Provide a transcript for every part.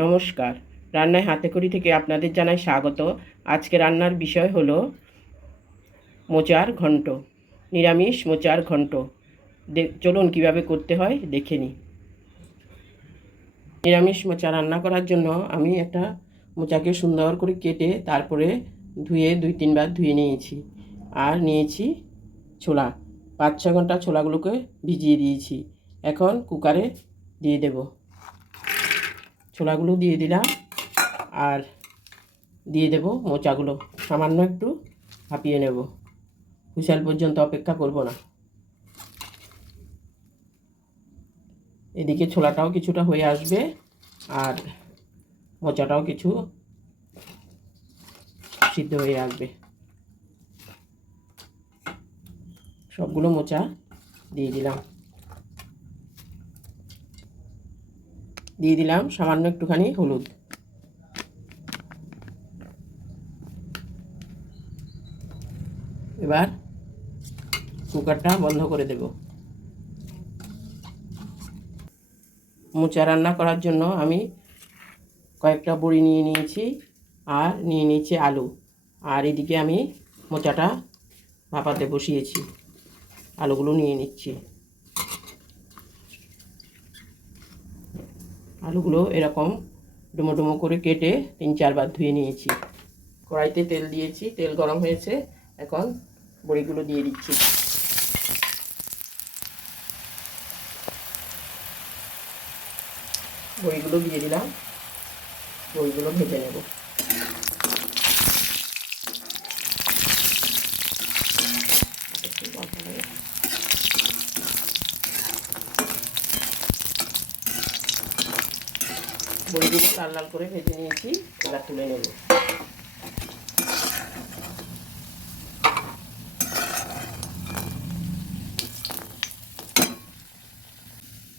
নমস্কার। রান্নায় হাতে করি থেকে আপনাদের জানাই স্বাগত। আজকে রান্নার বিষয় হলো মোচার ঘন্ট, নিরামিষ মোচার ঘন্ট। চলুন কীভাবে করতে হয় দেখে নিই। নিরামিষ মোচা রান্না করার জন্য আমি একটা মোচাকে সুন্দর করে কেটে তারপরে ধুয়ে দুই তিনবার ধুয়ে নিয়েছি। আর নিয়েছি ছোলা। পাঁচ ছ ঘণ্টা ছোলাগুলোকে ভিজিয়ে দিয়েছি। এখন কুকারে দিয়ে দেবো। ছোলাগুলো দিয়ে দিলাম আর দিয়ে দেব মোচাগুলো। সামান্য একটু হাঁপিয়ে নেব। হুইসেল পর্যন্ত অপেক্ষা করব না। এদিকে ছোলাটাও কিছুটা হয়ে আসবে আর মোচাটাও কিছু সিদ্ধ হয়ে আসবে। সবগুলো মোচা দিয়ে দিলাম। দিয়ে দিলাম সামান্য একটুখানি হলুদ। এবার কুকারটা বন্ধ করে দেব। মোচা রান্না করার জন্য আমি কয়েকটা বড়ি নিয়ে নিয়েছি আর নিয়ে নিয়েছি আলু। আর এদিকে আমি মোচাটা ভাপাতে বসিয়েছি। আলুগুলো নিয়ে নিচ্ছি। আলুগুলো এরকম ডুমো ডুমো করে কেটে তিন চারবার ধুয়ে নিয়েছি। কড়াইতে তেল দিয়েছি, তেল গরম হয়েছে, এখন বড়িগুলো দিয়ে দিচ্ছি। বড়িগুলো দিয়ে দিলাম, বড়িগুলো ভেজে নেব। বড়িগুলো লাল লাল করে ভেজে নিয়েছি, এবার তুলে নেব।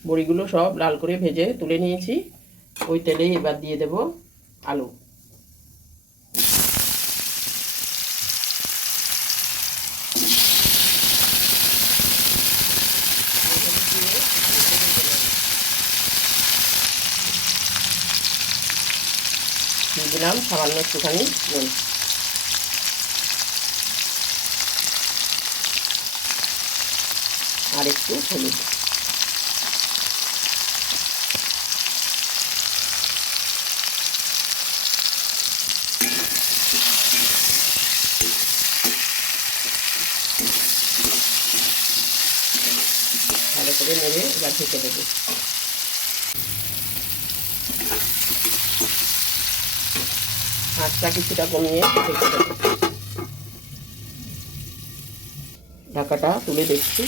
বড়িগুলো সব লাল করে ভেজে তুলে নিয়েছি। ওই তেলেই এবার দিয়ে দেব আলু দিয়ে দিলাম সামান্য একটুখানি নুন। আর একটু হলুদ। ভালো করে নেড়ে এবার ঢেকে দেবো। আঁচটা কিছুটা কমিয়ে ঢাকাটা তুলে দেখছি।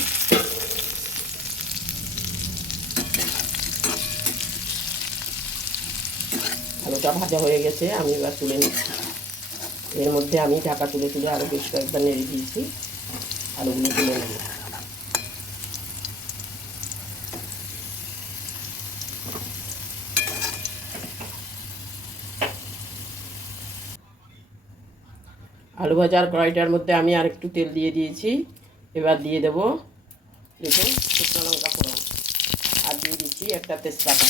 আলুটা ভাজা হয়ে গেছে, আমি এবার তুলে নিচ্ছি। এর মধ্যে আমি ঢাকা তুলে তুলে আরও বেশ কয়েকবার নেড়ে দিয়েছি। আলুগুলো তুলে নেব আলু ভাজার কড়াইটার মধ্যে আমি আর একটু তেল দিয়ে দিয়েছি। এবার দিয়ে দেবো দেখুন শুকনো লঙ্কা ফোড়ন। আর দিয়ে দিচ্ছি একটা তেজপাতা।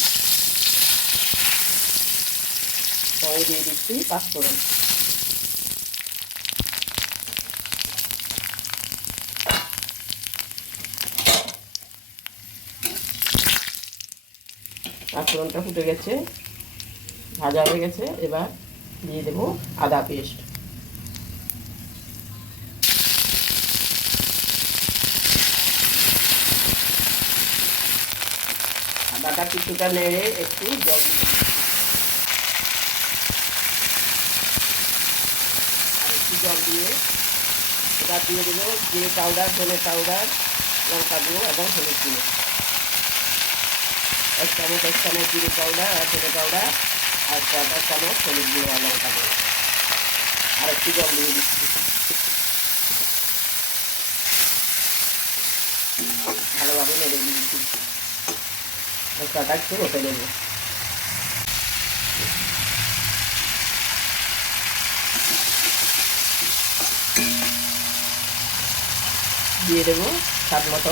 সঙ্গে দিয়ে দিচ্ছি পাঁচফোড়ন পাঁচফোড়নটা ফুটে গেছে, ভাজা হয়ে গেছে। এবার দিয়ে দেবো আদা পেস্ট। আদাটা কিছুটা নেড়ে একটু জল আর একটু জল দিয়ে এবার দিয়ে দেবো জিরে পাউডার ধনে পাউডার লঙ্কা গুঁড়ো এবং হলুদ গুঁড়ো। এক চামচ এক চামচ জিরে পাউডার আর ধনে পাউডার আর চার চামচ হলুদ গুঁড়ো আর লঙ্কা গুঁড়ো। আর একটু জল দিয়ে দিচ্ছি। ভালোভাবে নেড়ে দিয়েছি একটু দিয়ে দেবো স্বাদ মতো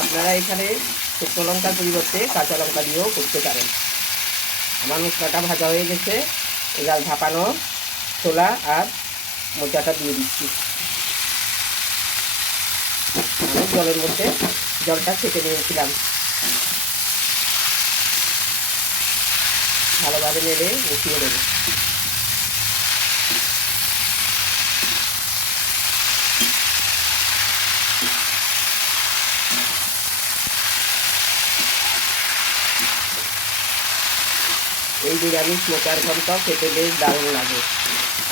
আপনারা এখানে শুকনো লঙ্কার পরিবর্তে কাঁচা লঙ্কা দিয়েও করতে পারেন। আমার মশলাটা ভাজা হয়ে গেছে। এবার ঝাঁপানো ছোলা আর মোচাটা দিয়ে দিচ্ছি। জলের মধ্যে জলটা ছেঁকে নিয়েছিলাম। ভালোভাবে নেড়ে মিশিয়ে দেবো। এই নিরামিষ মোটার ঘন্ট খেতে বেশ দারুণ লাগে।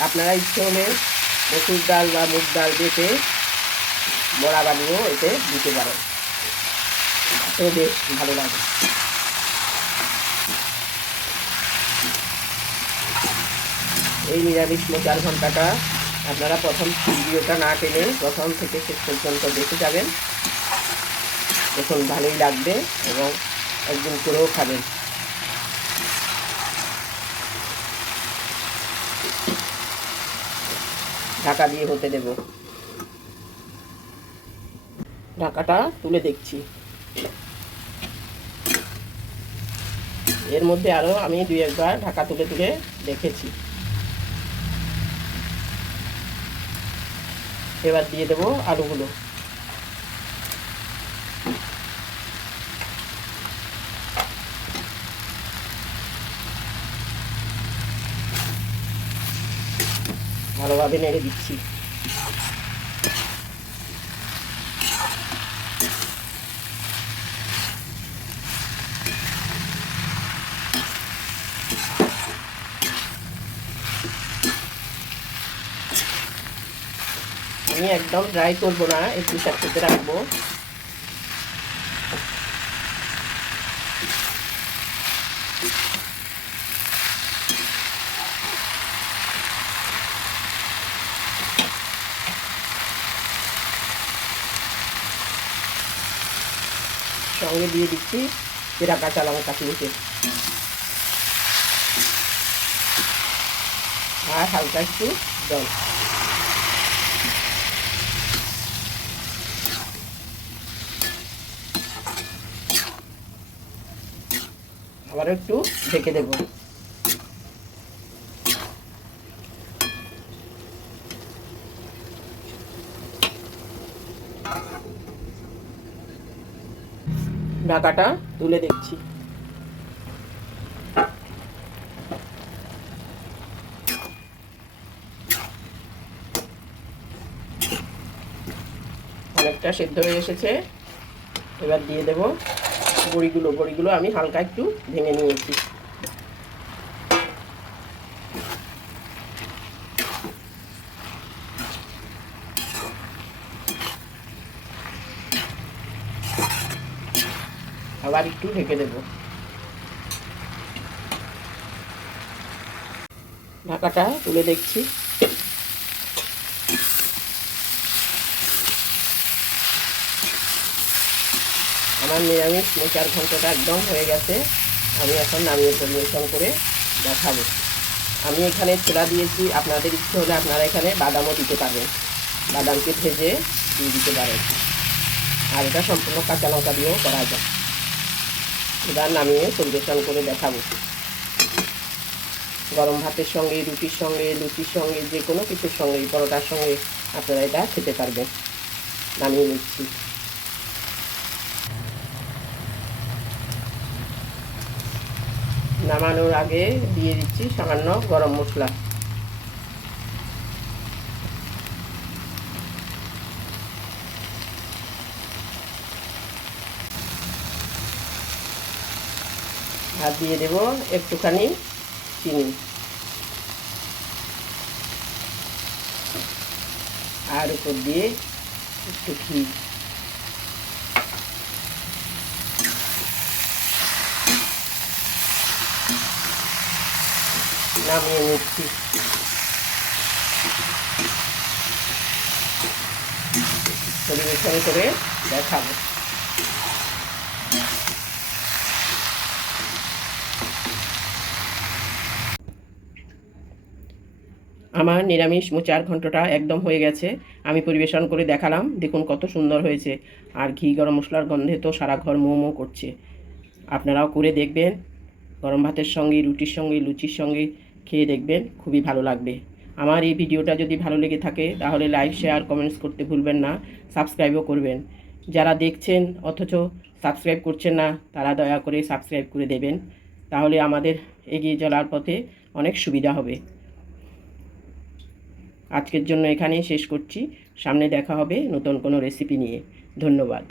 আপনারা ইচ্ছে হলে মসুর ডাল বা মুগ ডাল বেটে বড়া বানিয়েও এতে দিতে পারেন। তো বেশ ভালো লাগে। এই নিরামিষ মোচার ঘন্টাটা আপনারা প্রথম ভিডিওটা না টেনে প্রথম থেকে শেষ পর্যন্ত দেখে যাবেন। দেখুন ভালোই লাগবে এবং একদিন করেও খাবেন। ঢাকা দিয়ে হতে দেব। ঢাকাটা তুলে দেখছি। এর মধ্যে আরও আমি দুই একবার ঢাকা তুলে তুলে দেখেছি। এবার দিয়ে দেবো আলুগুলো। ভালোভাবে নেড়ে দিচ্ছি। আমি একদম ড্রাই করব না একটু সাথে রাখব। সঙ্গে দিয়ে দিচ্ছি পেরা কাঁচা লঙ্কা কিনতে আর হালকা একটু জল। আবার একটু ঢেকে দেবো। ঢাকাটা তুলে দেখছি। অনেকটা সেদ্ধ হয়ে এসেছে। এবার দিয়ে দেব বড়িগুলো বড়িগুলো আমি হালকা একটু ভেঙে নিয়েছি। আবার একটু ঢেকে দেব। ঢাকাটা তুলে দেখছি। আমার নিরামিষ মোচার ঘন্টটা একদম হয়ে গেছে। আমি এখন নামিয়ে পরিবেশন করে দেখাবো। আমি এখানে ছোলা দিয়েছি। আপনাদের ইচ্ছে হলে আপনারা এখানে বাদামও দিতে পারবেন বাদামকে ভেজে দিয়ে দিতে পারেন। আর এটা সম্পূর্ণ কাঁচা লঙ্কা দিয়েও করা যায়। এবার নামিয়ে পরিবেশন করে দেখাবো। গরম ভাতের সঙ্গে, রুটির সঙ্গে, লুচির সঙ্গে, যে কোনো কিছুর সঙ্গে, পরোটার সঙ্গে আপনারা এটা খেতে পারবেন। নামিয়ে নিচ্ছি। নামানোর আগে দিয়ে দিচ্ছি সামান্য গরম মশলা। আর দিয়ে দেব একটুখানি চিনি। আর উপর দিয়ে একটু ঘি। নামিয়ে নিচ্ছি। পরিবেশন করে দেখাবো। আমার নিরামিষ মোচার ঘন্টটা একদম হয়ে গেছে। আমি পরিবেশন করে দেখালাম, দেখুন কত সুন্দর হয়েছে। আর ঘি গরম মশলার গন্ধে তো সারা ঘর মো মো করছে। আপনারাও করে দেখবেন, গরম ভাতের সঙ্গে, রুটির সঙ্গে, লুচির সঙ্গে খেয়ে দেখবেন, খুবই ভালো লাগবে। আমার এই ভিডিওটা যদি ভালো লেগে থাকে, তাহলে লাইক, শেয়ার, কমেন্টস করতে ভুলবেন না, সাবস্ক্রাইবও করবেন। যারা দেখছেন অথচ সাবস্ক্রাইব করছেন না, তারা দয়া করে সাবস্ক্রাইব করে দেবেন। তাহলে আমাদের এগিয়ে চলার পথে অনেক সুবিধা হবে। আজকের জন্য এখানেই শেষ করছি। সামনে দেখা হবে নতুন কোনো রেসিপি নিয়ে। ধন্যবাদ।